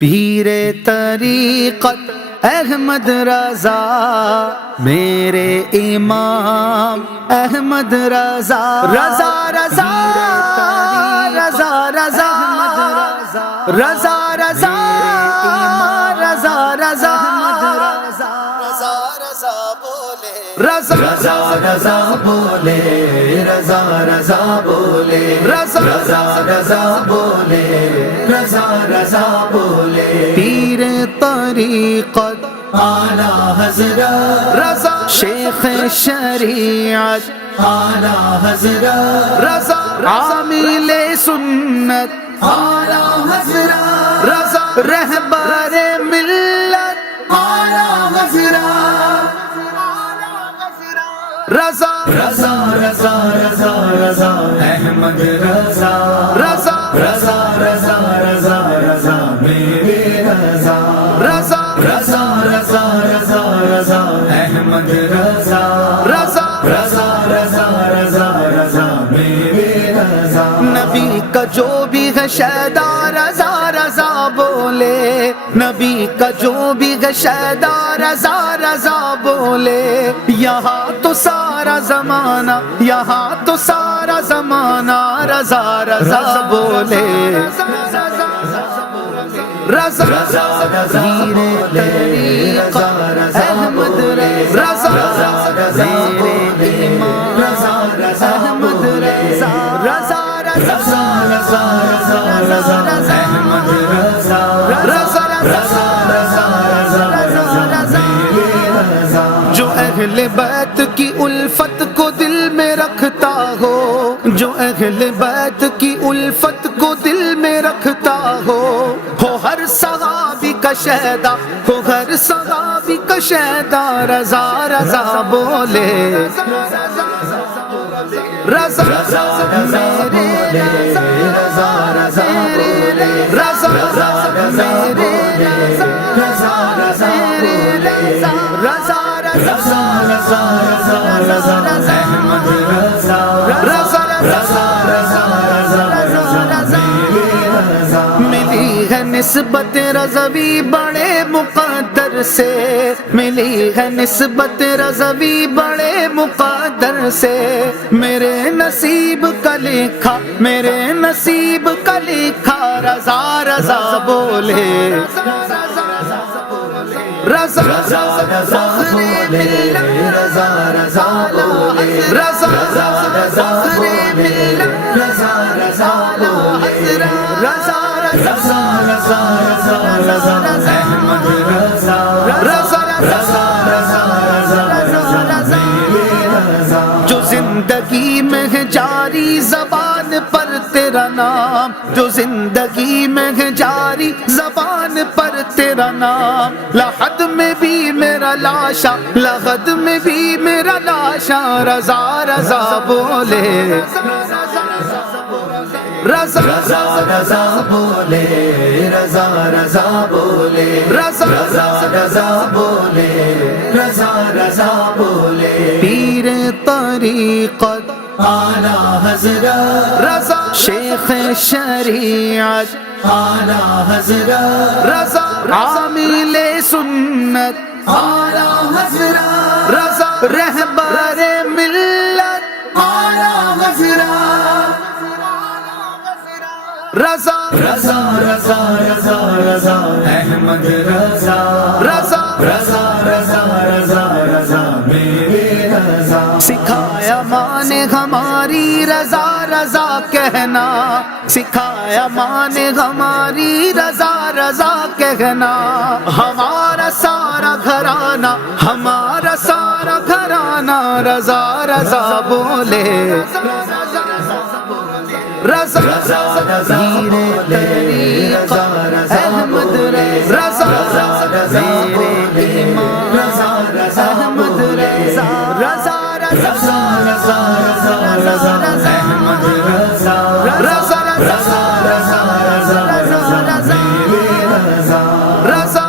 پیر طریقت احمد رضا میرے امام احمد رضا رضا رضا رضا رضا رضا رضا رضا رضا رضا رضا بولے رضا رضا بولے رضا رضا بولے رضا رضا بولے پیر طریقت اعلیٰ حضرت رضا شیخ شریعت اعلیٰ حضرت رضا عامل سنت اعلیٰ حضرت رضا رہبر ملت اعلیٰ حضرت رضا رضا رضا رضا رضا احمد رضا رضا رضا رضا رضا رضا میرے رضا رضا رضا رضا رضا رضا احمد رضا رضا رضا رضا رضا رضا میرے رضا نبی کا جو بھی ہے شیدا رضا رضا بولے نبی کا جو بھی ہے شیدا رضا رضا بولے یہاں تو سارا زمانہ یہاں تو سارا زمانہ رضا رضا بولے رضا رضا بولے رضا رضا احمد رضا رضا بولے رضا رضا احمد رضا رضا رضا رضا رضا رضا احمد رضا رضا رضا رضا رضا جو اہل بیت کی الفت کو دل میں رکھتا ہو جو اہل بیت کی الفت کو دل میں رکھتا ہو ہر صحابی کا شہدا ہو ہر صحابی کا شہدا رضا رضا بولے رضا رضا بولے رضا رضا بولے رضا رضا بولے رضا رضا بولے رضا رضا رضا رضا رضا احمد رضا رضا رضا رضا رضا ملی ہے نسبت رضوی بڑے مقدر سے ملی ہے نسبت رضوی بڑے مقدر سے میرے نصیب کا لکھا میرے نصیب کا لکھا رضا رضا بولے رضا رضا بولے رضا رضا بولے رضا رضا بولے رضا رضا بولے رضا رضا رضا رضا رضا احمد رضا رضا رضا رضا رضا جو زندگی میں ہے جاری زبان پر تیرا نام جو زندگی میں ہے جاری زبان پر تیرا نام لحد میں بھی میرا لاشا لحد میں بھی میرا لاشا رضا رضا بولے رضا رضا رضا بولے رضا رضا بولے رضا رضا رضا بولے رضا رضا بولے پیر طریقت اعلیٰ حضرت رضا شیخ شریعت اعلیٰ حضرت رضا عامل سنت اعلیٰ حضرت رضا رہبر ملت اعلیٰ حضرت رضا رضا رضا رضا رضا احمد رضا رضا رضا رضا رضا رضا میرے رضا سکھایا ماں نے ہماری رضا رضا کہنا سکھایا ماں نے ہماری رضا رضا کہنا ہمارا سارا گھرانہ ہمارا سارا گھرانہ رضا رضا بولے رضا رضا بولے رضا رضا احمد رضا رضا بولے رضا رضا احمد رضا رضا رضا رضا رضا رضا احمد رضا رضا رضا رضا رضا رضا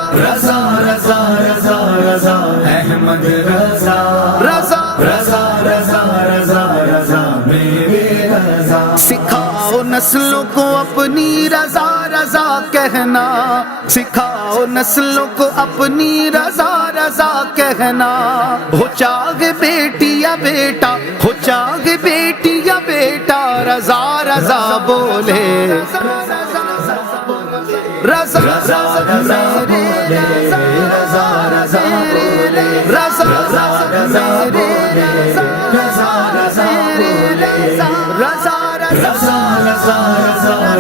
رضا رضا رضا رضا احمد رضا رضا رضا رضا رضا رضا میرے رضا سکھاؤ نسلوں کو اپنی رضا رضا رضا کہنا، سکھاؤ نسلوں کو اپنی رضا رضا کہنا. ہو چاہے بیٹی یا بیٹا، ہو چاہے بیٹی یا بیٹا، رضا رضا بولے. رضا رضا میرے رضا رضا بولے. رضا رضا میرے رضا رضا بولے. رضا رضا رضا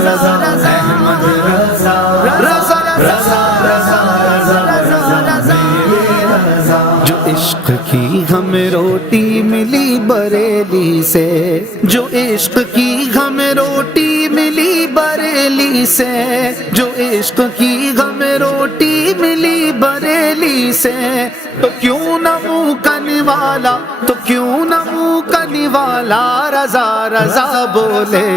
رضا رضا احمد رضا. رضا رضا رضا رضا رضا رضا. جو عشق کی ہمیں روٹی ملی بریلی سے، جو عشق کی ہمیں روٹی ملی بریلی سے، جو عشق کی ہمیں روٹی ملی بریلی سے، تو کیوں نہ منہ کا نوالا، تو کیوں نہ منہ کا نوالا رضا رضا بولے.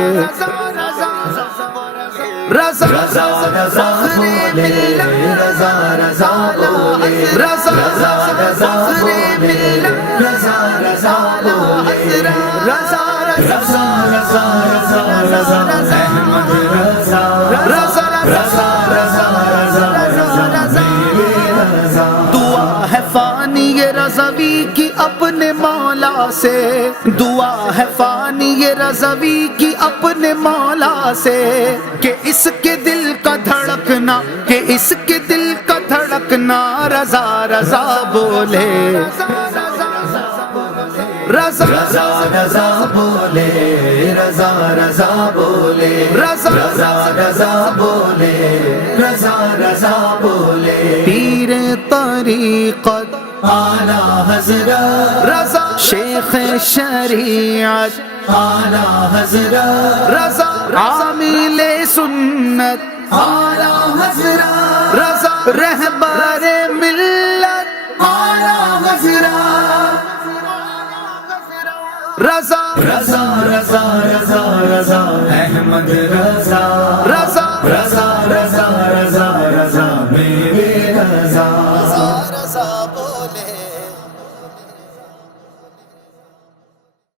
رضا رضا رضا بولے. رضا رضا بولے. رضا رضا رضا بولے. رضا رضا بولے. رضا رضا رضا رضا رضا احمد رضا. رضا رضا رضا رضا رضا رضا. دعا ہے فانی یہ رضوی کی اپنے مولا سے، دعا ہے فانی یہ رضوی کی اپنے مولا سے، کہ اس کے دل کا دھڑکنا، کہ اس کے دل کا دھڑکنا رضا رضا بولے. رضا رضا رضا بولے. رضا رضا بولے. رضا رضا رضا بولے. رضا رضا بولے. پیر طریقت اعلی حضرت رضا، شیخ شریعت اعلی حضرت رضا، عامل سنت اعلی حضرت رضا، رہبر ملت اعلی حضرت رضا. رضا رضا رضا رضا احمد رضا. رضا رضا رضا رضا رضا میرے رضا.